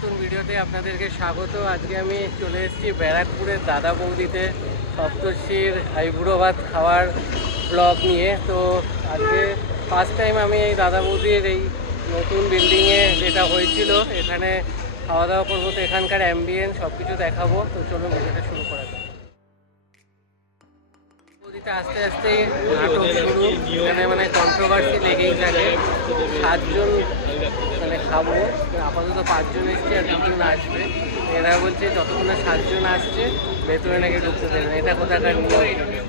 নতুন ভিডিওতে আপনাদেরকে স্বাগত। আজকে আমি চলে এসেছি ব্যারাকপুরের দাদা বৌদিতে সপ্তর্ষির আইবুড়ো ভাত খাওয়ার ব্লগ নিয়ে। তো আজকে ফার্স্ট টাইম আমি এই দাদা বৌদির এই নতুন বিল্ডিংয়ে যেটা হয়েছিল এখানে খাওয়া দাওয়া করবো। তো এখানকার অ্যাম্বিয়েন্স সব কিছু দেখাবো। তো চলুন ভিডিওটা শুরু করা যাক। বৌদিতে আস্তে আস্তে নাটক শুরু, এখানে মানে কন্ট্রোভার্সি লেগেই থাকে। 7 জন মানে খাবো, আপাতত 5 জন এসছে আর 2 জন আসবে। এরা বলছে যতক্ষণ না 7 জন আসছে ভেতরে নাকি ঢুকতে দেবে না। এটা কোথাকার নিয়ম?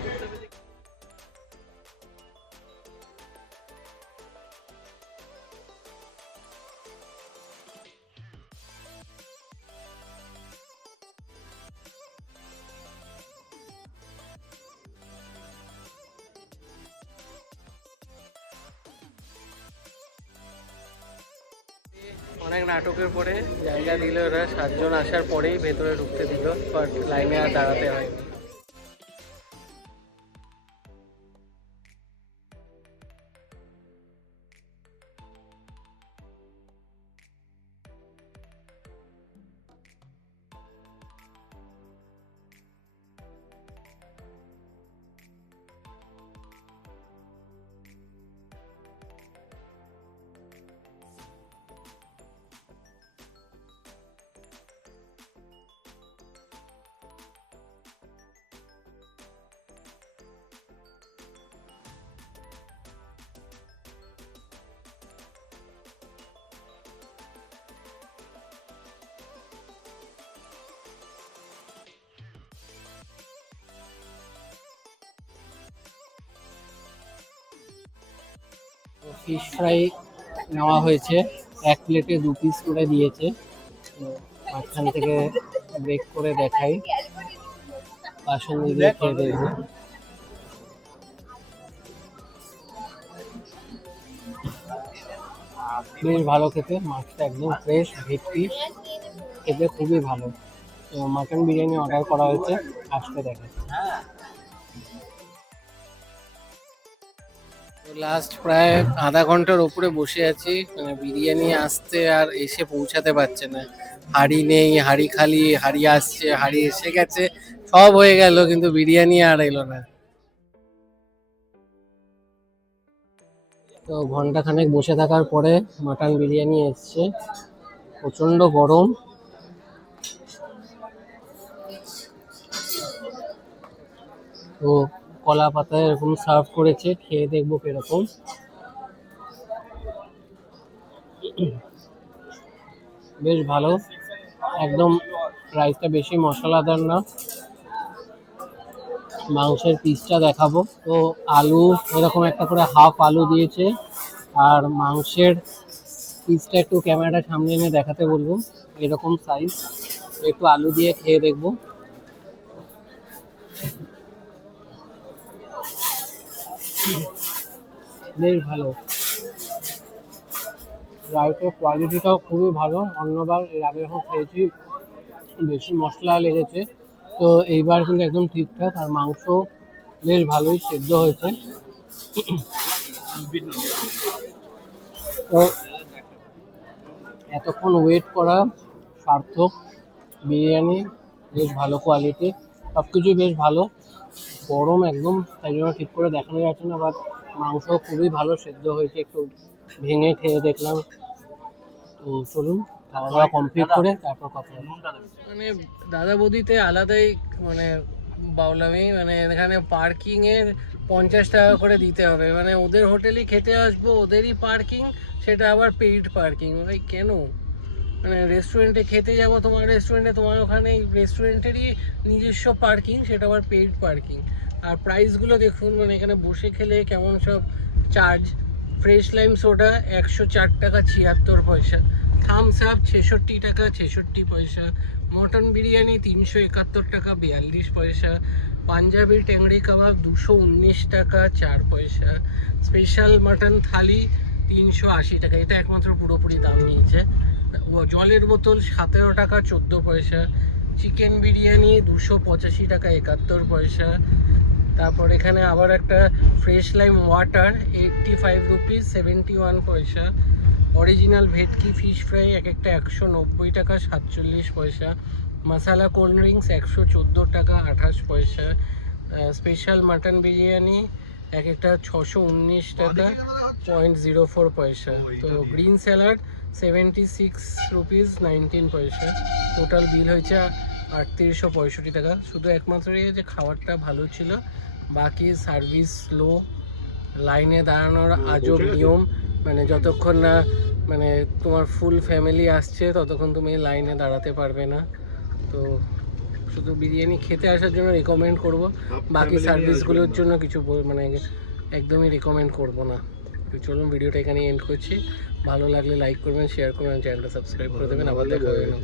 অনেক নাটকের পরে জায়গা দিল এরা, 7 জন আসার পরেই ভেতরে ঢুকতে দিল, বাট লাইনে আর দাঁড়াতে হয়নি। ফিশ ফ্রাই নেওয়া হয়েছে, 1 প্লেটে 2 পিস করে দিয়েছে। তো মাঝখান থেকে ব্রেক করে দেখাই, বাসন দিয়ে খেয়ে দেখবো। বেশ ভালো খেতে, মাছটা একদম ফ্রেশ, ভেটকি, খেতে খুবই ভালো। তো মাটন বিরিয়ানি অর্ডার করা হয়েছে, আসতে দেখে। লাস্ট প্রায় আধা ঘন্টার উপরে বসে আছি, মানে বিরিয়ানি আসতে আর এসে পৌঁছাতে পারছে না। হাঁড়ি নেই, হাঁড়ি খালি, হাঁড়ি আসছে, হাঁড়ি এসে গেছে, সব হয়ে গেল, কিন্তু বিরিয়ানি আর এলো না। তো ঘন্টা খানেক বসে থাকার পরে মাটন বিরিয়ানি এসছে, প্রচন্ড গরম। তো কলা পাতায় এরকম সার্ভ করেছে, খেয়ে দেখবো কিরকম। বেশ ভালো, একদম রাইসটা বেশি মশলাদার না। মাংসের পিসটা দেখাবো। তো আলু এরকম একটা করে হাফ আলু দিয়েছে, আর মাংসের পিসটা একটু ক্যামেরাটা সামনে এনে দেখাতে বলবো, এরকম সাইজ। একটু আলু দিয়ে খেয়ে দেখবো। বেশ ভালো, রাইসের কোয়ালিটিটাও খুবই ভালো। অন্যবার এর আগে যখন খেয়েছি বেশি মশলা লেগেছে, তো এইবার কিন্তু একদম ঠিকঠাক। আর মাংস বেশ ভালোই সেদ্ধ হয়েছে। তো এতক্ষণ ওয়েট করা সার্থক। বিরিয়ানি বেশ ভালো কোয়ালিটি, সব কিছুই বেশ ভালো। গরম একদম, তাই জন্য ঠিক করে দেখানো যাচ্ছে না, বাট মাংস খুবই ভালো সেদ্ধ হয়েছে। একটু ভেঙে খেয়ে দেখলাম। তো চলুন খাওয়া দাওয়া কমপ্লিট করে তারপর কথা হবে। মানে দাদা বৌদিতে আলাদাই মানে বাউলামি, মানে এখানে পার্কিং এর 50 টাকা করে দিতে হবে। মানে ওদের হোটেলেই খেতে আসবো, ওদেরই পার্কিং, সেটা আবার পেইড পার্কিং। ভাই কেন? মানে রেস্টুরেন্টে খেতে যাব, তোমার রেস্টুরেন্টে, তোমার ওখানে রেস্টুরেন্টেরই নিজস্ব পার্কিং, সেটা আবার পেইড পার্কিং। আর প্রাইসগুলো দেখুন, মানে এখানে বসে খেলে কেমন সব চার্জ। ফ্রেশ লাইম সোডা 104 টাকা 76 পয়সা, থামস আপ 66 টাকা 66 পয়সা, মটন বিরিয়ানি 371 টাকা 42 পয়সা, পাঞ্জাবি টেংরি কাবাব 219 টাকা 4 পয়সা, স্পেশাল মটন থালি 380 টাকা। এটা একমাত্র পুরোপুরি দাম নিয়েছে। জলের বোতল 17 টাকা 14 পয়সা, চিকেন বিরিয়ানি 285 টাকা 71 পয়সা। তারপর এখানে আবার একটা ফ্রেশ লাইম ওয়াটার 85 রুপিস 71 পয়সা, অরিজিনাল ভেটকি ফিশ ফ্রাই এক একটা 190 টাকা 47 পয়সা, মশালা কোল্ড ড্রিঙ্কস 114 টাকা 28 পয়সা, স্পেশাল মাটন বিরিয়ানি এক একটা 619 টাকা 0.04 পয়সা। তো গ্রিন স্যালাড 76 রুপিস 19 পয়সা। টোটাল বিল হয়েছে 3865 টাকা। শুধু একমাত্র যে খাবারটা ভালো ছিল, বাকি সার্ভিস স্লো, লাইনে দাঁড়ানোর আজব নিয়ম, মানে যতক্ষণ না মানে তোমার ফুল ফ্যামিলি আসছে ততক্ষণ তুমি লাইনে দাঁড়াতে পারবে না। তো শুধু বিরিয়ানি খেতে আসার জন্য রেকমেন্ড করব, বাকি সার্ভিসগুলোর জন্য কিছু মানে একদমই রেকমেন্ড করব না। তো চলুন ভিডিওটা এখানে এন্ড করছি। ভালো লাগলে লাইক করবেন, শেয়ার করবেন, চ্যানেলটা সাবস্ক্রাইব করে দেবেন। আবার দেখা হবে না।